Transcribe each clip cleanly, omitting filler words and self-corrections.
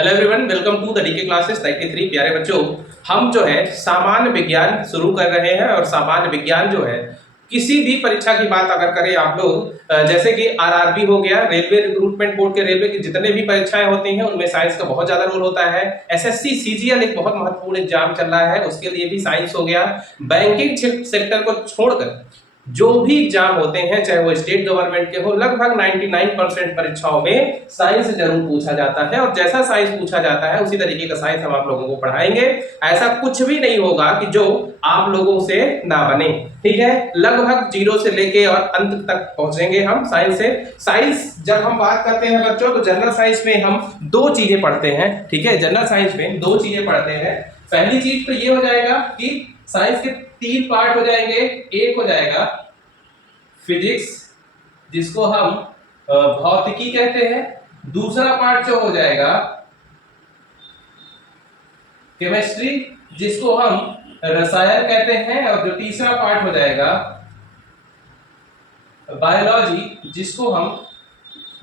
Hello everyone, welcome to the DK classes 93। प्यारे बच्चों, हम जो है सामान्य विज्ञान शुरू कर रहे हैं। और सामान्य विज्ञान जो है किसी भी परीक्षा की बात अगर करें आप लोग, जैसे कि आरआरबी हो गया, रेलवे रिक्रूटमेंट बोर्ड के रेलवे की जितने भी परीक्षाएं होती हैं उनमें साइंस का बहुत ज्यादा रोल होता है। एसएससी सीजीएल एक बहुत महत्वपूर्ण एग्जाम चल रहा है, उसके लिए भी साइंस हो गया। बैंकिंग सेक्टर को छोड़कर जो भी एग्जाम होते हैं, चाहे वो स्टेट गवर्नमेंट के हो, लगभग 99% परीक्षाओं में साइंस जरूर पूछा जाता है। और जैसा साइंस पूछा जाता है उसी तरीके का साइंस हम आप लोगों को पढ़ाएंगे। ऐसा कुछ भी नहीं होगा कि जो आप लोगों से ना बने, ठीक है। लगभग जीरो से लेके और अंत तक पहुंचेंगे हम साइंस से। साइंस जब हम बात करते हैं बच्चों, तो जनरल साइंस में हम दो चीजें पढ़ते हैं, ठीक है। जनरल साइंस में दो चीजें पढ़ते हैं। पहली चीज तो ये हो जाएगा कि साइंस के तीन पार्ट हो जाएंगे। एक हो जाएगा फिजिक्स, जिसको हम भौतिकी कहते हैं। दूसरा पार्ट जो हो जाएगा केमिस्ट्री, जिसको हम रसायन कहते हैं। और जो तीसरा पार्ट हो जाएगा बायोलॉजी, जिसको हम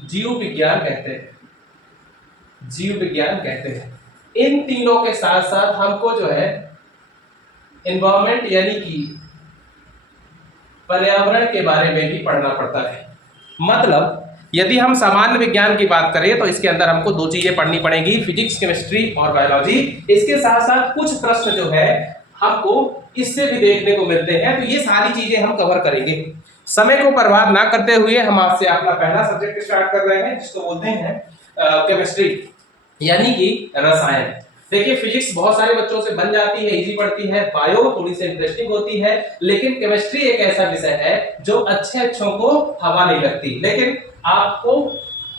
जीव विज्ञान कहते हैं। जीव विज्ञान कहते हैं। इन तीनों के साथ साथ हमको जो है एनवायरमेंट यानी कि पर्यावरण के बारे में भी पढ़ना पड़ता है। मतलब यदि हम सामान्य विज्ञान की बात करें तो इसके अंदर हमको दो चीजें पढ़नी पड़ेगी, फिजिक्स, केमिस्ट्री और बायोलॉजी। इसके साथ साथ कुछ प्रश्न जो है हमको इससे भी देखने को मिलते हैं। तो ये सारी चीजें हम कवर करेंगे। समय को बर्बाद ना करते हुए हम आपसे अपना पहला सब्जेक्ट स्टार्ट कर रहे हैं, जिसको बोलते हैं केमिस्ट्री यानी कि रसायन। देखिए, फिजिक्स बहुत सारे बच्चों से बन जाती है, इजी पड़ती है। बायो थोड़ी सी इंटरेस्टिंग होती है। लेकिन केमिस्ट्री एक ऐसा विषय है जो अच्छों को हवा नहीं लगती। लेकिन आपको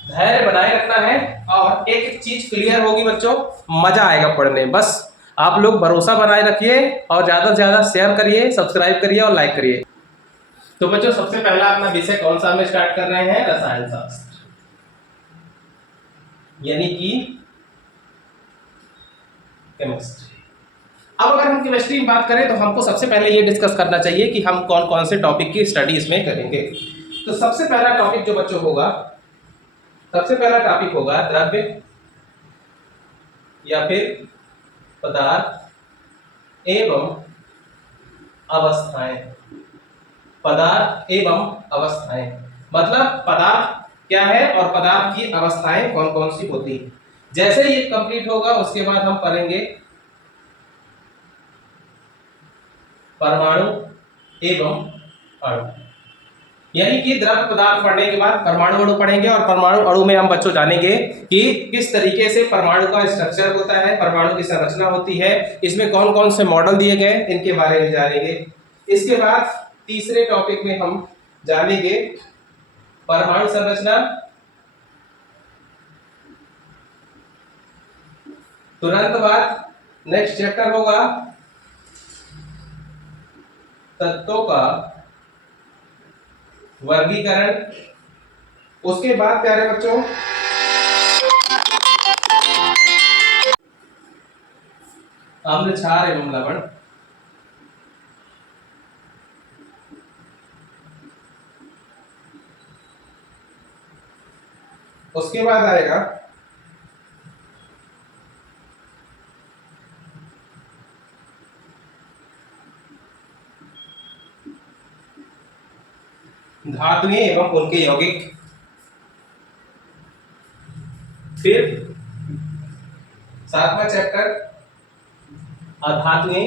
धैर्य बनाए रखना है और एक एक चीज क्लियर होगी बच्चों, मजा आएगा पढ़ने। बस आप लोग भरोसा बनाए रखिए और ज्यादा से ज्यादा शेयर करिए, सब्सक्राइब करिए और लाइक करिए। तो बच्चों, सबसे पहला अपना विषय कौन सा हम स्टार्ट कर रहे हैं? रसायन शास्त्र यानी कि केमिस्ट्री। अब अगर हम केमिस्ट्री की बात करें तो हमको सबसे पहले ये डिस्कस करना चाहिए कि हम कौन कौन से टॉपिक की स्टडी इसमें करेंगे। तो सबसे पहला टॉपिक जो बच्चों होगा, सबसे पहला टॉपिक होगा द्रव्य या फिर पदार्थ एवं अवस्थाएं। पदार्थ एवं अवस्थाएं मतलब पदार्थ क्या है और पदार्थ की अवस्थाएं कौन कौन सी होती हैं। जैसे ये कंप्लीट होगा उसके बाद हम पढ़ेंगे परमाणु एवं अणु। यानी कि द्रव्य पदार्थ पढ़ने के बाद परमाणु अणु पढ़ेंगे। और परमाणु अणु में हम बच्चों जानेंगे कि किस तरीके से परमाणु का स्ट्रक्चर होता है, परमाणु की संरचना होती है, इसमें कौन कौन से मॉडल दिए गए, इनके बारे में जानेंगे। इसके बाद तीसरे टॉपिक में हम जानेंगे परमाणु संरचना। तुरंत बाद नेक्स्ट चैप्टर होगा तत्वों का वर्गीकरण। उसके बाद प्यारे बच्चों अम्ल, क्षार एवं लवण। उसके बाद आएगा धातुएं एवं उनके यौगिक। फिर सातवां चैप्टर अधातुएं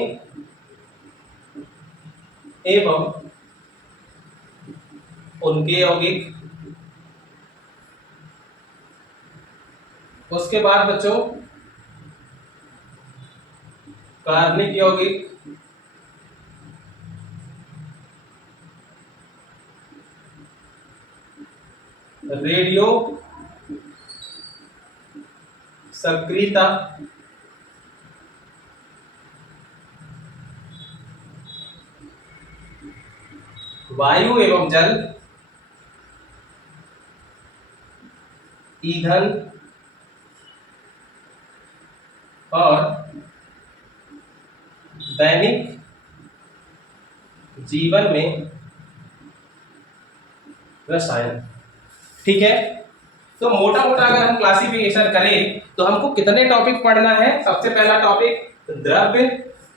एवं उनके यौगिक। उसके बाद बच्चों कार्बनिक यौगिक, रेडियो सक्रियता, वायु एवं जल, ईंधन और दैनिक जीवन में रसायन। ठीक है, तो मोटा मोटा अगर हम क्लासिफिकेशन करें तो हमको कितने टॉपिक पढ़ना है। सबसे पहला टॉपिक द्रव्य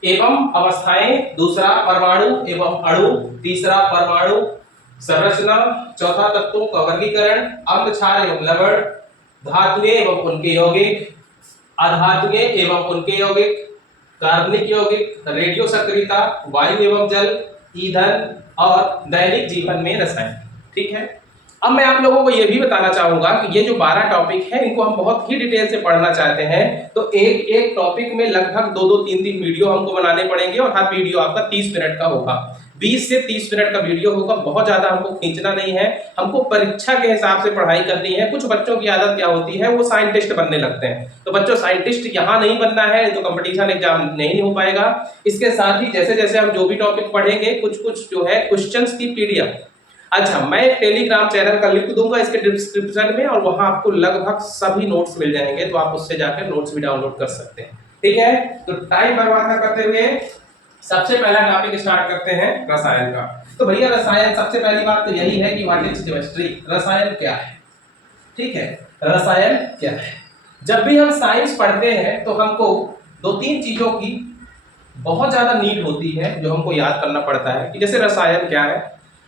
एवं अवस्थाएं, दूसरा परमाणु एवं अणु, तीसरा परमाणु संरचना, चौथा तत्वों का वर्गीकरण, अम्ल क्षार एवं लवण, धातुएं एवं उनके यौगिक, अधातुएं एवं उनके यौगिक, कार्बनिक यौगिक, रेडियो सक्रियता, वायु एवं जल, ईंधन और दैनिक जीवन में रसायन। ठीक है, अब मैं आप लोगों को यह भी बताना चाहूंगा कि ये जो 12 टॉपिक है इनको हम बहुत ही डिटेल से पढ़ना चाहते हैं तो एक एक टॉपिक में लगभग 2-2 3-3 वीडियो हमको बनाने पड़ेंगे और हर वीडियो आपका 30 मिनट का होगा। 20 से 30 मिनट का वीडियो होगा, बहुत ज्यादा हमको खींचना नहीं है, हमको परीक्षा के हिसाब से पढ़ाई करनी है। कुछ बच्चों की आदत क्या होती है, वो साइंटिस्ट बनने लगते हैं। तो बच्चों साइंटिस्ट यहाँ नहीं बनना है तो कंपटीशन एग्जाम नहीं हो पाएगा। इसके साथ ही जैसे जैसे हम जो भी टॉपिक पढ़ेंगे कुछ कुछ जो है क्वेश्चंस की पीडीएफ, अच्छा मैं एक टेलीग्राम चैनल का लिंक दूंगा इसके डिस्क्रिप्शन में और वहां आपको लगभग सभी नोट्स मिल जाएंगे, तो आप उससे जाकर नोट्स भी डाउनलोड कर सकते हैं। ठीक है, तो टाइम बर्बाद ना करते हुए सबसे पहला टॉपिक स्टार्ट करते हैं रसायन का। तो भैया रसायन, सबसे पहली बात तो यही है कि व्हाट इज केमिस्ट्री, रसायन क्या है। ठीक है, रसायन क्या है। जब भी हम साइंस पढ़ते हैं तो हमको 2-3 चीजों की बहुत ज्यादा नीड होती है जो हमको याद करना पड़ता है कि जैसे रसायन क्या है।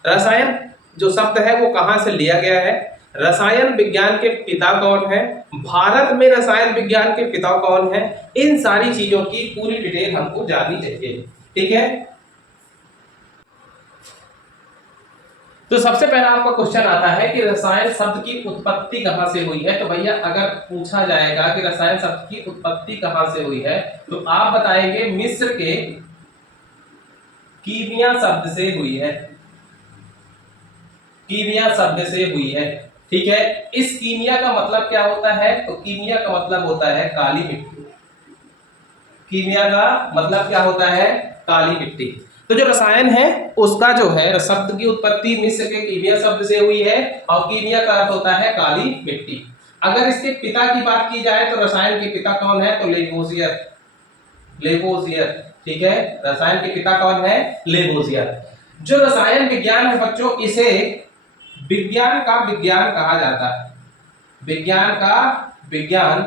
रसायन जो शब्द है वो कहां से लिया गया है, रसायन विज्ञान के पिता कौन है, भारत में रसायन विज्ञान के पिता कौन है, इन सारी चीजों की पूरी डिटेल हमको जाननी चाहिए। ठीक है, तो सबसे पहला आपका क्वेश्चन आता है कि रसायन शब्द की उत्पत्ति कहां से हुई है। तो भैया अगर पूछा जाएगा कि रसायन शब्द की उत्पत्ति कहां से हुई है तो आप बताएंगे मिस्र के कीमिया शब्द से हुई है, कीमिया शब्द से हुई है। ठीक है, इस कीमिया का मतलब क्या होता है, तो कीमिया का मतलब होता है काली मिट्टी। कीमिया का मतलब क्या होता है, काली मिट्टी। तो जो रसायन है उसका जो है शब्द की उत्पत्ति मिस्र के कीमिया शब्द से हुई है और कीमिया का अर्थ होता है काली मिट्टी। अगर इसके पिता की बात की जाए तो रसायन के पिता कौन है, तो लेवोजियर, लेवोजियर। ठीक है, रसायन के पिता कौन है, लेवोजियर। जो रसायन विज्ञान है बच्चों, इसे विज्ञान का विज्ञान कहा जाता है, विज्ञान का विज्ञान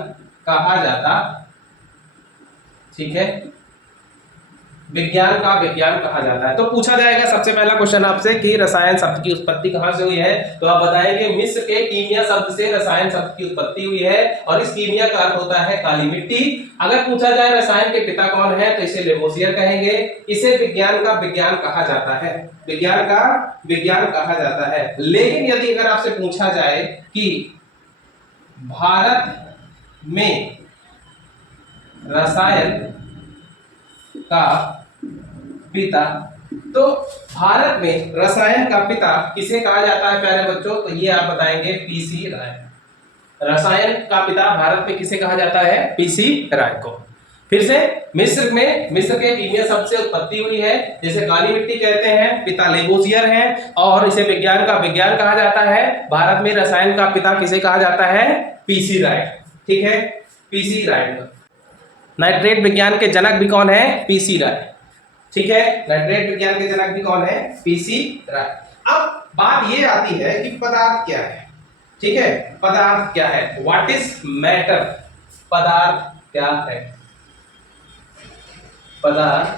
कहा जाता। ठीक है, विज्ञान का विज्ञान कहा जाता है। तो पूछा जाएगा सबसे पहला क्वेश्चन आपसे कि रसायन शब्द की उत्पत्ति कहां से हुई है, तो आप बताएंगे मिस्र के कीमिया शब्द से रसायन शब्द की उत्पत्ति हुई है और इस कीमिया का अर्थ होता है काली मिट्टी। अगर पूछा जाए रसायन के पिता कौन है तो इसे लेवोजियर कहेंगे। इसे विज्ञान का विज्ञान कहा जाता है, विज्ञान का विज्ञान कहा जाता है। लेकिन यदि अगर आपसे पूछा जाए कि भारत में रसायन का पिता, तो भारत में रसायन का पिता किसे कहा जाता है प्यारे बच्चों, तो ये आप बताएंगे पीसी राय। रसायन का पिता भारत में किसे कहा जाता है, पीसी राय को। फिर से मिस्र में, मिस्र के कीमिया शब्द से उत्पत्ति हुई है, जैसे काली मिट्टी कहते हैं, पिता लेवोजियर है और इसे विज्ञान का विज्ञान कहा जाता है। भारत में रसायन का पिता किसे कहा जाता है, पीसी राय। ठीक है, पीसी राय। नाइट्रेट विज्ञान के जनक भी कौन है, पीसी राय। ठीक है, नाइट्रेट विज्ञान के जनक भी कौन है, पीसी राय। अब बात ये आती है कि पदार्थ क्या है। ठीक है, पदार्थ क्या है, व्हाट इज मैटर, पदार्थ क्या है, पदार्थ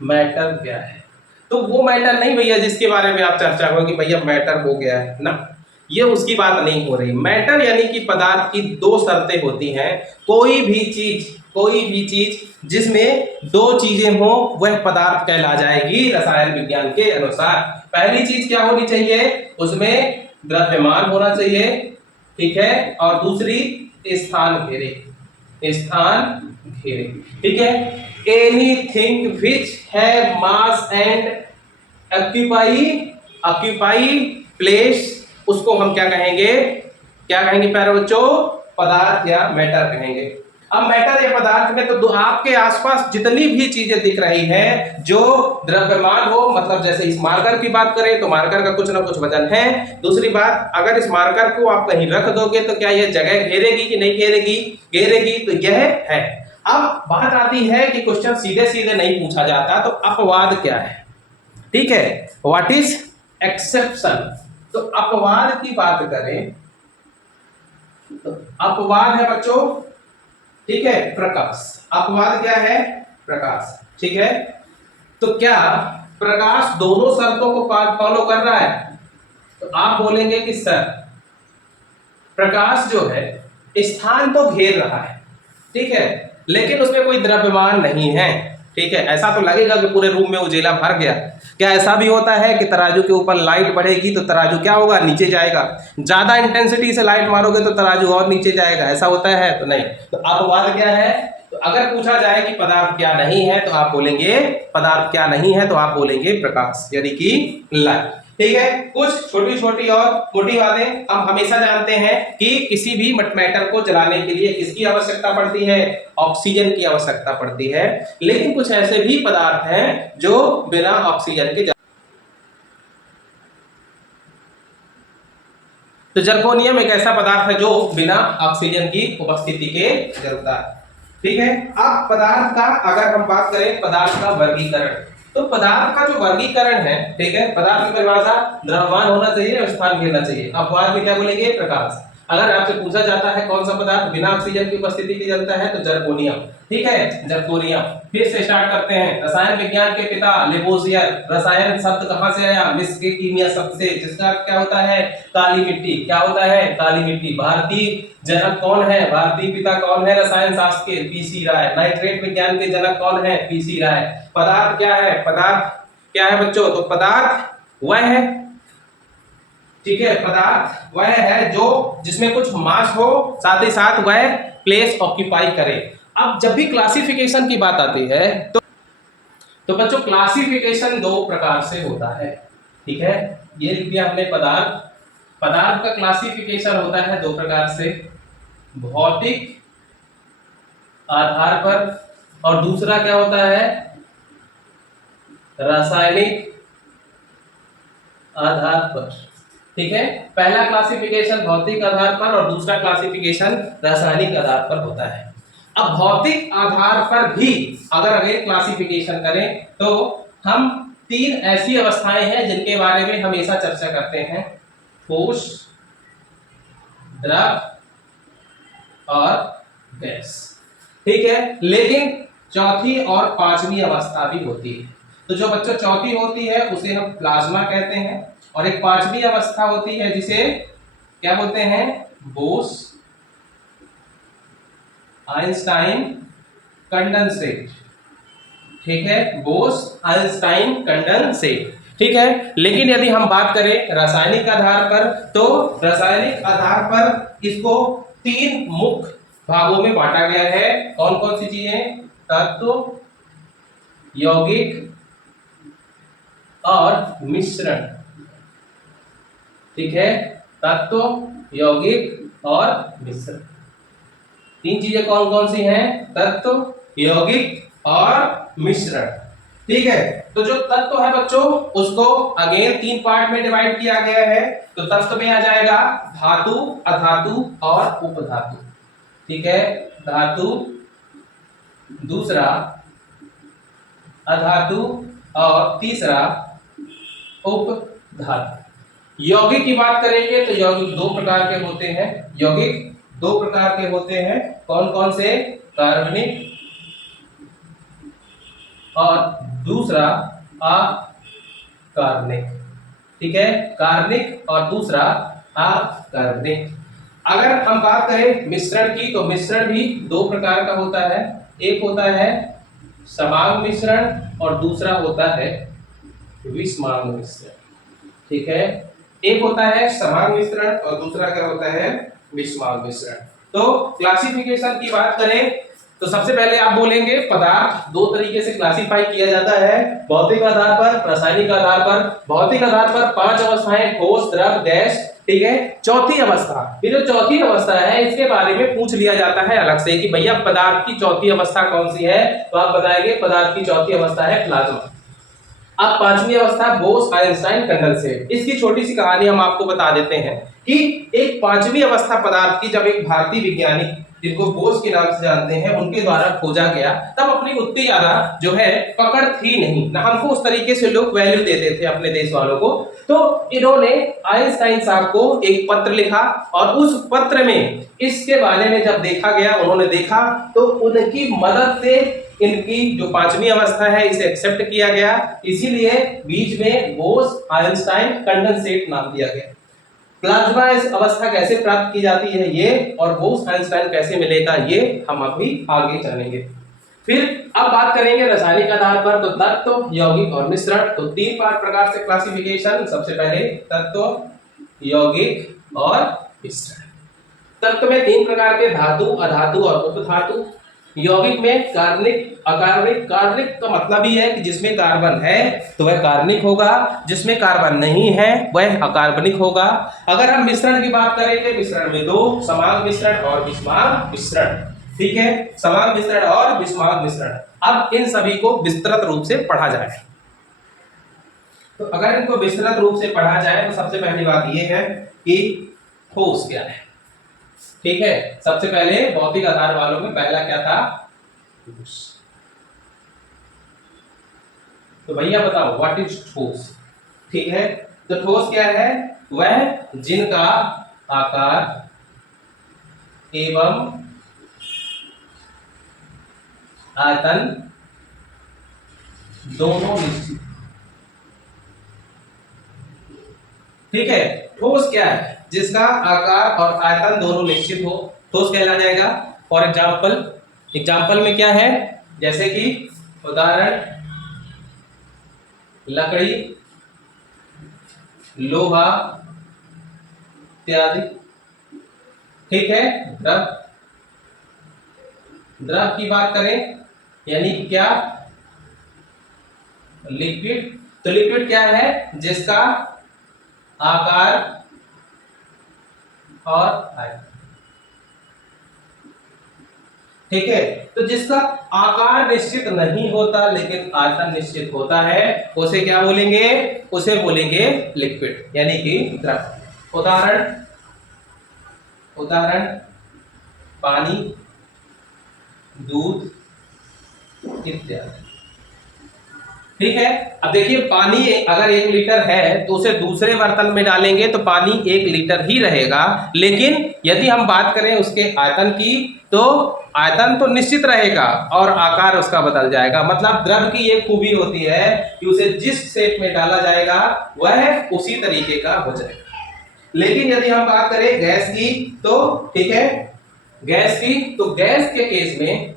मैटर क्या है। तो वो मैटर नहीं भैया जिसके बारे में आप चर्चा करो कि भैया मैटर हो गया है ना, ये उसकी बात नहीं हो रही। मैटर यानी कि पदार्थ की 2 शर्तें होती हैं। कोई भी चीज जिसमें 2 चीजें हो वह पदार्थ कहला जाएगी रसायन विज्ञान के अनुसार। पहली चीज क्या होनी चाहिए, उसमें द्रव्यमान होना चाहिए। ठीक है, और दूसरी स्थान घेरे, स्थान घेरे। ठीक है, anything which have mass and occupy place, उसको हम क्या कहेंगे, क्या कहेंगे प्यारे बच्चों, पदार्थ या मैटर कहेंगे। अब मैटर या पदार्थ में तो आपके आसपास जितनी भी चीजें दिख रही हैं जो द्रव्यमान हो, मतलब जैसे इस मार्कर की बात करें तो मार्कर का कुछ ना कुछ वजन है। दूसरी बात, अगर इस मार्कर को आप कहीं रख दोगे तो क्या यह जगह घेरेगी कि नहीं घेरेगी, घेरेगी, तो यह है। अब बात आती है कि क्वेश्चन सीधे सीधे नहीं पूछा जाता, तो अपवाद क्या है। ठीक है, व्हाट इज एक्सेप्शन, तो अपवाद की बात करें तो अपवाद है बच्चों, ठीक है, प्रकाश। अपवाद क्या है? प्रकाश, ठीक है। तो क्या प्रकाश दोनों शर्तों को फॉलो कर रहा है? तो आप बोलेंगे कि सर प्रकाश जो है स्थान तो घेर रहा है, ठीक है, लेकिन उसमें कोई द्रव्यमान नहीं है, ठीक है। ऐसा तो लगेगा कि पूरे रूम में उजेला भर गया। क्या ऐसा भी होता है कि तराजू के ऊपर लाइट बढ़ेगी तो तराजू क्या होगा? नीचे जाएगा। ज्यादा इंटेंसिटी से लाइट मारोगे तो तराजू और नीचे जाएगा, ऐसा होता है? तो नहीं। तो अपवाद क्या है? तो अगर पूछा जाए कि पदार्थ क्या नहीं है तो आप बोलेंगे, पदार्थ क्या नहीं है तो आप बोलेंगे प्रकाश, यानी कि लाइट, ठीक है। कुछ छोटी छोटी और मोटी बातें हम हमेशा जानते हैं कि किसी भी मैटर को जलाने के लिए किसकी आवश्यकता पड़ती है? ऑक्सीजन की आवश्यकता पड़ती है। लेकिन कुछ ऐसे भी पदार्थ हैं जो बिना ऑक्सीजन के तो जर्कोनियम एक ऐसा पदार्थ है जो बिना ऑक्सीजन की उपस्थिति के जलता है, ठीक है। अब पदार्थ का अगर हम बात करें, पदार्थ का वर्गीकरण, तो पदार्थ का जो वर्गीकरण है, ठीक है, पदार्थ की परिभाषा द्रव्यमान होना चाहिए और स्थान घेरना चाहिए। अपवाद में क्या बोलेंगे? प्रकाश। अगर आपसे पूछा जाता है कौन सा पदार्थ बिना ऑक्सीजन की उपस्थिति के जलता है, तो जर्कोनियम, ठीक है, जर्कोनियम। फिर से स्टार्ट करते हैं। रसायन विज्ञान के पिता लेवोसियर। रसायन शब्द कहां से आया? मिस्र के कीमिया शब्द से, जिसका अर्थ क्या होता है? काली मिट्टी। क्या होता है? काली मिट्टी। भारतीय जनक कौन है? भारतीय पिता कौन है रसायन शास्त्र के? पीसी राय। नाइट्रेट विज्ञान के जनक कौन है? पीसी राय। पदार्थ क्या है? पदार्थ क्या है बच्चों? तो पदार्थ वह है, ठीक है, पदार्थ वह है जो जिसमें कुछ मास हो, साथ ही साथ वह प्लेस ऑक्यूपाई करे। अब जब भी क्लासिफिकेशन की बात आती है तो बच्चों क्लासिफिकेशन दो प्रकार से होता है, ठीक है। ये लिख दिया हमने पदार्थ। पदार्थ का क्लासिफिकेशन होता है दो प्रकार से, भौतिक आधार पर, और दूसरा क्या होता है? रासायनिक आधार पर, ठीक है। पहला क्लासिफिकेशन भौतिक आधार पर और दूसरा क्लासिफिकेशन रासायनिक आधार पर होता है। अब भौतिक आधार पर भी अगर क्लासिफिकेशन करें तो हम तीन ऐसी अवस्थाएं हैं जिनके बारे में हमेशा चर्चा करते हैं, ठोस, द्रव और गैस, ठीक है। लेकिन चौथी और पांचवी अवस्था भी होती है। तो जो बच्चों चौथी होती है उसे हम प्लाज्मा कहते हैं, और एक पांचवी अवस्था होती है जिसे क्या बोलते हैं? बोस आइंस्टाइन कंडेंसेट, ठीक है, बोस आइंस्टाइन कंडेंसेट, ठीक है। लेकिन यदि हम बात करें रासायनिक आधार पर, तो रासायनिक आधार पर इसको तीन मुख्य भागों में बांटा गया है। कौन कौन सी चीजें? तत्व, यौगिक और मिश्रण, ठीक है, तत्व, यौगिक और मिश्रण। तीन चीजें कौन कौन सी हैं? तत्व, यौगिक और मिश्रण, ठीक है। तो जो तत्व है बच्चों उसको अगेन तीन पार्ट में डिवाइड किया गया है। तो तत्व में आ जाएगा धातु, अधातु और उपधातु, ठीक है, धातु, दूसरा अधातु और तीसरा उपधातु। यौगिक की बात करेंगे तो यौगिक दो प्रकार के होते हैं। यौगिक दो प्रकार के होते हैं, कौन कौन से? कार्बनिक और दूसरा अकार्बनिक, ठीक है, कार्बनिक और दूसरा अकार्बनिक। अगर हम बात करें मिश्रण की तो मिश्रण भी दो प्रकार का होता है। एक होता है समांग मिश्रण और दूसरा होता है विषमांग मिश्रण, ठीक है। एक होता है समांग मिश्रण और दूसरा क्या होता है? विषमांग मिश्रण। तो क्लासिफिकेशन की बात करें तो सबसे पहले आप बोलेंगे पदार्थ दो तरीके से क्लासिफाई किया जाता है, भौतिक आधार पर, रासायनिक आधार पर। भौतिक आधार पर पांच अवस्थाएं, ठोस, द्रव, गैस, ठीक है। चौथी अवस्था, ये जो चौथी अवस्था है इसके बारे में पूछ लिया जाता है अलग से कि भैया पदार्थ की चौथी अवस्था कौन सी है, तो आप बताएंगे पदार्थ की चौथी अवस्था है प्लाज्मा। अब पांचवी अवस्था बोस आइंस्टाइन कंडेंसेट। इसकी छोटी सी कहानी हम आपको बता देते हैं कि एक पांचवी अवस्था पदार्थ की जब एक भारतीय वैज्ञानिक जिनको बोस के नाम से जानते हैं, उनके द्वारा खोजा गया, तब अपनी उतनी ज्यादा जो है पकड़ थी नहीं ना, हमको उस तरीके से लोग वैल्यू देते थे अपने देश वालों को। तो इन्होंने आइंस्टाइन साहब को एक पत्र लिखा और उस पत्र में इसके बारे में जब देखा गया, उन्होंने देखा तो उनकी मदद से इनकी जो पांचवी अवस्था है इसे एक्सेप्ट किया गया, इसीलिए बीच में बोस आइंस्टाइन कंडेंसेट नाम दिया गया। प्लाज्मा अवस्था कैसे प्राप्त की जाती है ये, और बोस आइंस्टाइन कैसे मिलेगा ये हम अभी आगे जानेंगे। फिर अब बात करेंगे रासायनिक आधार पर, तो तत्व, यौगिक और मिश्रण। तो तीन प्रकार से क्लासिफिकेशन, सबसे पहले तत्व, यौगिक और मिश्रण। तत्व में तीन प्रकार के, धातु, अधातु और उपधातु। यौगिक में कार्बनिक, अकार्बनिक। कार्बनिक का मतलब ही है कि जिसमें कार्बन है तो वह कार्बनिक होगा, जिसमें कार्बन नहीं है वह अकार्बनिक होगा। अगर हम मिश्रण की बात करेंगे, मिश्रण में दो, समांग मिश्रण और विषमांग मिश्रण। ठीक है, समांग मिश्रण और विषमांग मिश्रण। अब इन सभी को विस्तृत रूप से पढ़ा जाए। तो अगर इनको विस्तृत रूप से पढ़ा जाए तो सबसे पहली बात यह है कि ठोस क्या है। ठीक है, सबसे पहले भौतिक आधार वालों में पहला क्या था? ठोस। तो भैया बताओ व्हाट इज ठोस। ठीक है, तो ठोस क्या है? वह जिनका आकार एवं आयतन दोनों निश्चित। ठीक है, ठोस क्या है? जिसका आकार और आयतन दोनों निश्चित हो, ठोस कहला जाएगा। फॉर एग्जाम्पल, एग्जाम्पल में क्या है? जैसे कि उदाहरण, लकड़ी, लोहा इत्यादि। ठीक है, द्रव, द्रव की बात करें यानी क्या? लिक्विड। तो लिक्विड क्या है? जिसका आकार और आयतन। ठीक है, तो जिसका आकार निश्चित नहीं होता लेकिन आयतन निश्चित होता है उसे क्या बोलेंगे? उसे बोलेंगे लिक्विड यानी कि द्रव। उदाहरण, उदाहरण पानी, दूध इत्यादि। ठीक है, अब देखिए पानी अगर 1 लीटर है तो उसे दूसरे बर्तन में डालेंगे तो पानी 1 लीटर ही रहेगा, लेकिन यदि हम बात करें उसके आयतन की तो आयतन तो निश्चित रहेगा और आकार उसका बदल जाएगा। मतलब द्रव की ये खूबी होती है कि उसे जिस शेप में डाला जाएगा वह उसी तरीके का हो जाएगा। लेकिन यदि हम बात करें गैस की तो, ठीक है, गैस की तो गैस के केस में,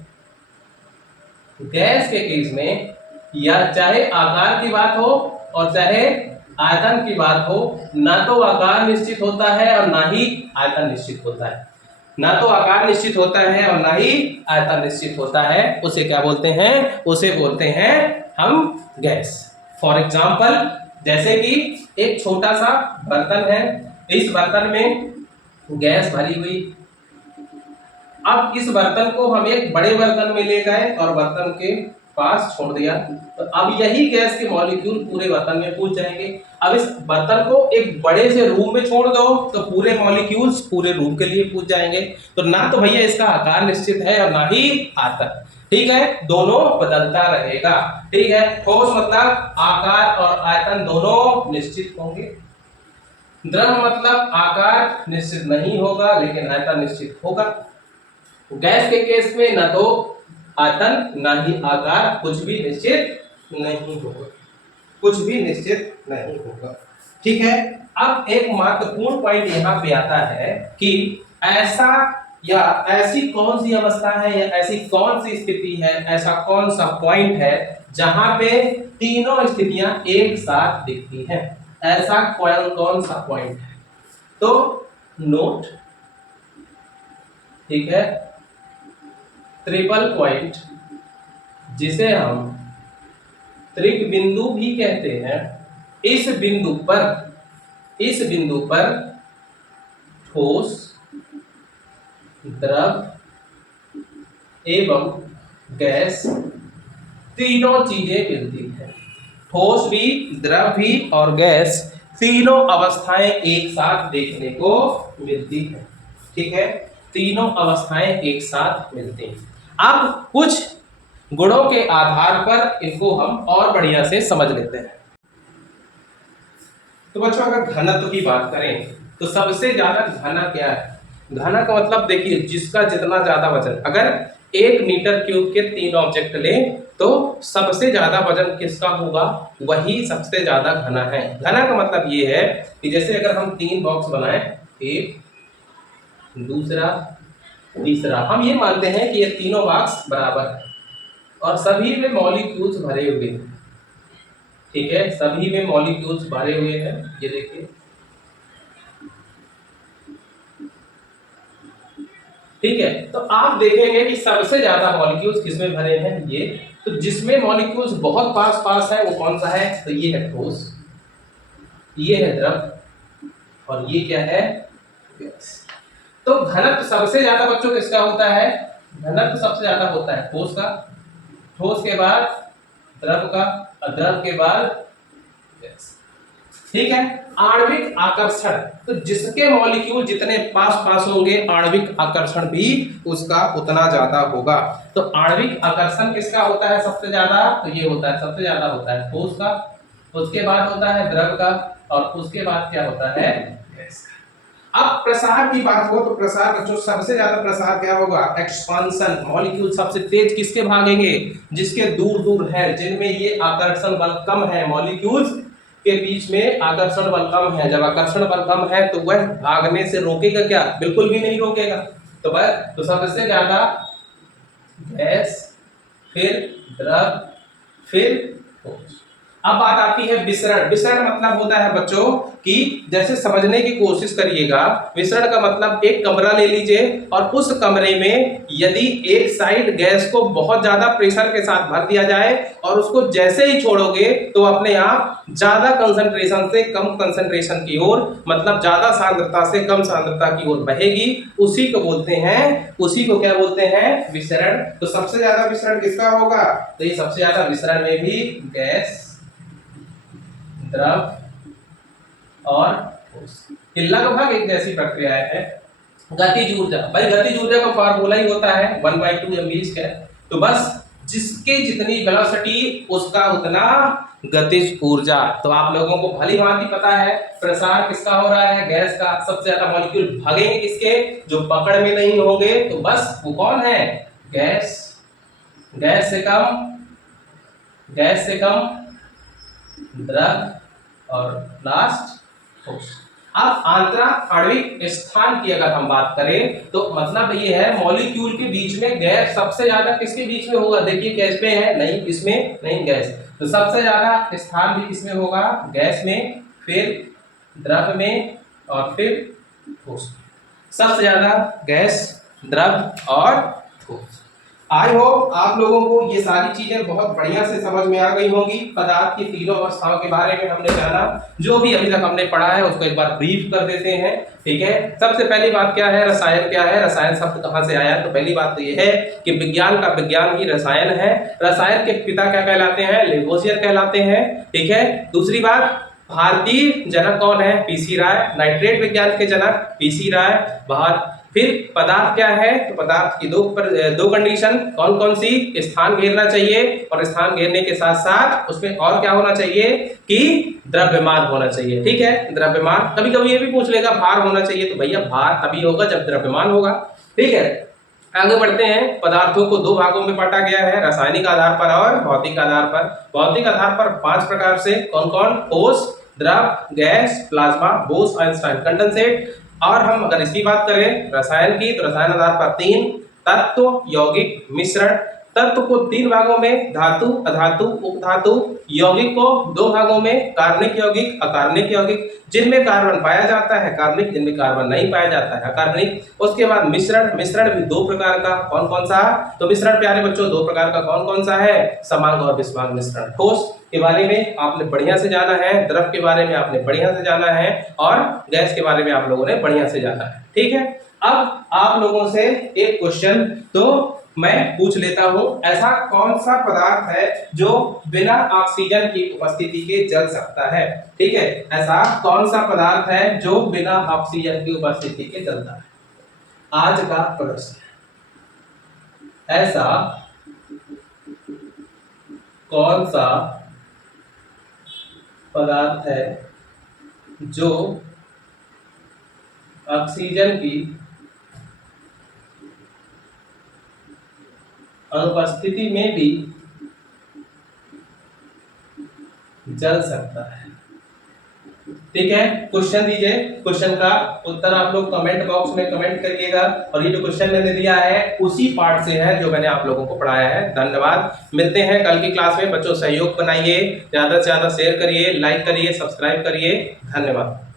गैस के केस में या चाहे आकार की बात हो और चाहे आयतन की बात हो, ना तो आकार निश्चित होता है और ना ही आयतन निश्चित होता है। ना तो आकार निश्चित होता है और ना ही आयतन निश्चित होता है। उसे क्या बोलते हैं? उसे बोलते हैं हम गैस। फॉर एग्जाम्पल, जैसे कि एक छोटा सा बर्तन है, इस बर्तन में गैस भरी हुई। अब इस बर्तन को हम एक बड़े बर्तन में ले गए और बर्तन के पास छोड़ दिया, तो अब यही गैस के मॉलिक्यूल पूरे बर्तन में पूज जाएंगे। अब इस बर्तन को एक बड़े से रूम में छोड़ दो तो पूरे मॉलिक्यूल्स पूरे रूम के लिए पूज जाएंगे। तो ना तो भैया इसका आकार निश्चित है और ना ही आयतन। ठीक है, दोनों बदलता रहेगा। ठीक है, ठोस मतलब आकार और आयतन दोनों निश्चित होंगे। द्रव मतलब आकार निश्चित नहीं होगा लेकिन आयतन निश्चित होगा। गैस के केस में न तो आयतन ना ही आकार, कुछ भी निश्चित नहीं होगा, कुछ भी निश्चित नहीं होगा। ठीक है, अब एक महत्वपूर्ण पॉइंट यहाँ पे आता है कि ऐसा या ऐसी कौन सी अवस्था है या ऐसी कौन सी स्थिति है, ऐसा कौन सा पॉइंट है जहां पे तीनों स्थितियां एक साथ दिखती हैं। ऐसा कौन सा पॉइंट है? तो नोट, ठीक है, ट्रिपल पॉइंट जिसे हम त्रिक बिंदु भी कहते हैं। इस बिंदु पर ठोस, द्रव एवं गैस तीनों चीजें मिलती हैं। ठोस भी, द्रव भी और गैस तीनों अवस्थाएं एक साथ देखने को मिलती हैं। ठीक है, तीनों अवस्थाएं एक साथ मिलती हैं। अब कुछ गुणों के आधार पर इनको हम और बढ़िया से समझ लेते हैं। तो बच्चों अगर घनत्व की बात करें तो सबसे ज्यादा घना क्या है? घना का मतलब देखिए जिसका जितना ज्यादा वजन, अगर 1 मीटर क्यूब के 3 ऑब्जेक्ट लें तो सबसे ज्यादा वजन किसका होगा? वही सबसे ज्यादा घना है। घना का मतलब ये है कि जैसे अगर हम 3 बॉक्स बनाएं, एक, दूसरा, तीसरा, हम ये मानते हैं कि ये तीनों बॉक्स बराबर है और सभी में मॉलिक्यूल्स भरे हुए हैं। ठीक है, सभी में मॉलिक्यूल्स भरे हुए हैं। ये देखिए, ठीक है, तो आप देखेंगे कि सबसे ज्यादा मॉलिक्यूल्स किसमें भरे हैं? ये। तो जिसमें मॉलिक्यूल्स बहुत पास पास है वो कौन सा है? तो ये है ठोस, ये है द्रव और ये क्या है? गैस। तो घनत्व सबसे ज्यादा बच्चों किसका होता है? घनत्व सबसे ज्यादा होता है ठोस का, ठोस के बाद द्रव का और द्रव के बाद गैस। ठीक है, आणविक आकर्षण, तो जिसके मॉलिक्यूल जितने पास पास होंगे आणविक आकर्षण भी उसका उतना ज्यादा होगा। तो आणविक आकर्षण किसका होता है सबसे ज्यादा? तो ये होता है, सबसे ज्यादा होता है ठोस का, उसके बाद होता है द्रव का और उसके बाद क्या होता है? गैस का। अब प्रसार की बात हो तो प्रसार बच्चों सबसे ज्यादा प्रसार क्या होगा? एक्सपांशन। मॉलिक्यूल सबसे तेज किसके भागेंगे? जिसके दूर दूर है, जिनमें ये आकर्षण बल कम है, मॉलिक्यूल्स के बीच में आकर्षण बल कम है। जब आकर्षण बल कम है तो वह भागने से रोकेगा क्या? बिल्कुल भी नहीं रोकेगा। तो वह तो सबसे ज्यादा गैस, फिर द्रव, फिर ठोस। अब बात आती है विसरण। विसरण मतलब होता है बच्चों कि जैसे समझने की कोशिश करिएगा, विसरण का मतलब एक कमरा ले लीजिए और उस कमरे में यदि एक साइड गैस को बहुत ज्यादा प्रेशर के साथ भर दिया जाए और उसको जैसे ही छोड़ोगे तो अपने आप ज्यादा कंसंट्रेशन से कम कंसंट्रेशन की ओर, मतलब ज्यादा सांद्रता से कम सांद्रता की ओर बहेगी, उसी को बोलते हैं, उसी को क्या बोलते हैं? विसरण। तो सबसे ज्यादा विसरण किसका होगा? तो ये सबसे ज्यादा विसरण में भी गैस, द्रव और ठोस, ये लगभग एक जैसी प्रक्रियाएं हैं। गतिज ऊर्जा, भाई गतिज ऊर्जा का फार्मूला ही होता है 1/2 mv²। तो बस जिसके जितनी वेलोसिटी उसका उतना गतिज ऊर्जा। तो आप लोगों को भली भांति पता है प्रसार किसका हो रहा है? गैस का। सबसे ज्यादा मॉलिक्यूल भागेंगे किसके? जो पकड़ में नहीं होंगे, तो बस वो कौन है? गैस। गैस से कम, गैस से कम द्रव और लास्ट ठोस। अब आंतरा आणविक स्थान की अगर हम बात करें तो मतलब ये है मॉलिक्यूल के बीच में गैस सबसे ज्यादा किसके बीच में होगा? देखिए गैस में है, नहीं इसमें नहीं, गैस। तो सबसे ज्यादा स्थान भी किसमें होगा? गैस में, फिर द्रव में और फिर ठोस। सबसे ज्यादा गैस, द्रव और ठोस। आई होप आप लोगों को ये सारी चीजें बहुत बढ़िया से समझ में आ गई होंगी। पदार्थ की तीनों अवस्थाओं के बारे में हमने जाना, जो भी अभी तक हमने पढ़ा है उसको एक बार ब्रीफ कर देते हैं। ठीक है, सबसे पहली बात क्या है? रसायन क्या है? रसायन शब्द कहाँ से आया? तो पहली बात तो ये है कि विज्ञान का विज्ञान ही रसायन है। रसायन के पिता क्या कहलाते हैं? लेवोसियर कहलाते हैं। ठीक है, दूसरी बात, भारतीय जनक कौन है? पीसी राय। नाइट्रेट विज्ञान के जनक पीसी राय। बाहर फिर पदार्थ क्या है? तो पदार्थ की दो कंडीशन, कौन कौन सी? स्थान घेरना चाहिए और स्थान घेरने के साथ साथ उसमें और क्या होना चाहिए कि द्रव्यमान होना चाहिए। ठीक है, द्रव्यमान। कभी कभी ये भी पूछ लेगा भार होना चाहिए, तो भैया भार तभी होगा जब द्रव्यमान होगा। ठीक है, आगे बढ़ते हैं। पदार्थों को 2 भागों में बांटा गया है, रासायनिक आधार पर और भौतिक आधार पर। भौतिक आधार पर 5 प्रकार से, कौन कौन? ठोस, द्रव, gas, plasma, Bose Einstein condensate. और हम अगर इसकी बात करें रसायन की, तो रसायन आधार पर 3 तत्व, यौगिक, मिश्रण। तत्व को 3 भागों में, धातु, अधातु, उपधातु। यौगिक को 2 भागों में, कार्बनिक यौगिक, अकार्बनिक यौगिक। जिनमें कार्बन पाया जाता है कार्बनिक, जिनमें कार्बन नहीं पाया जाता है अकार्बनिक। उसके बाद मिश्रण। मिश्रण भी 2 प्रकार का, कौन कौन सा? तो मिश्रण प्यारे बच्चों 2 प्रकार का कौन कौन सा है? समांग और विषमांग मिश्रण। ठोस के बारे में आपने बढ़िया से जाना है, द्रव के बारे में आपने बढ़िया से जाना है और गैस के बारे में आप लोगों ने बढ़िया से जाना है। ठीक है, अब आप लोगों से एक क्वेश्चन तो मैं पूछ लेता हूं, ऐसा कौन सा पदार्थ है जो बिना ऑक्सीजन की उपस्थिति के जल सकता है? ठीक है, ऐसा कौन सा पदार्थ है जो बिना ऑक्सीजन की उपस्थिति के जलता है? आज का प्रश्न, ऐसा कौन सा पदार्थ है जो ऑक्सीजन की अनुपस्थिति में भी जल सकता है? ठीक है, क्वेश्चन दीजिए, क्वेश्चन का उत्तर आप लोग कमेंट बॉक्स में कमेंट करिएगा। और ये जो क्वेश्चन मैंने दिया है उसी पार्ट से है जो मैंने आप लोगों को पढ़ाया है। धन्यवाद, मिलते हैं कल की क्लास में। बच्चों सहयोग बनाइए, ज्यादा से ज्यादा शेयर करिए, लाइक करिए, सब्सक्राइब करिए। धन्यवाद।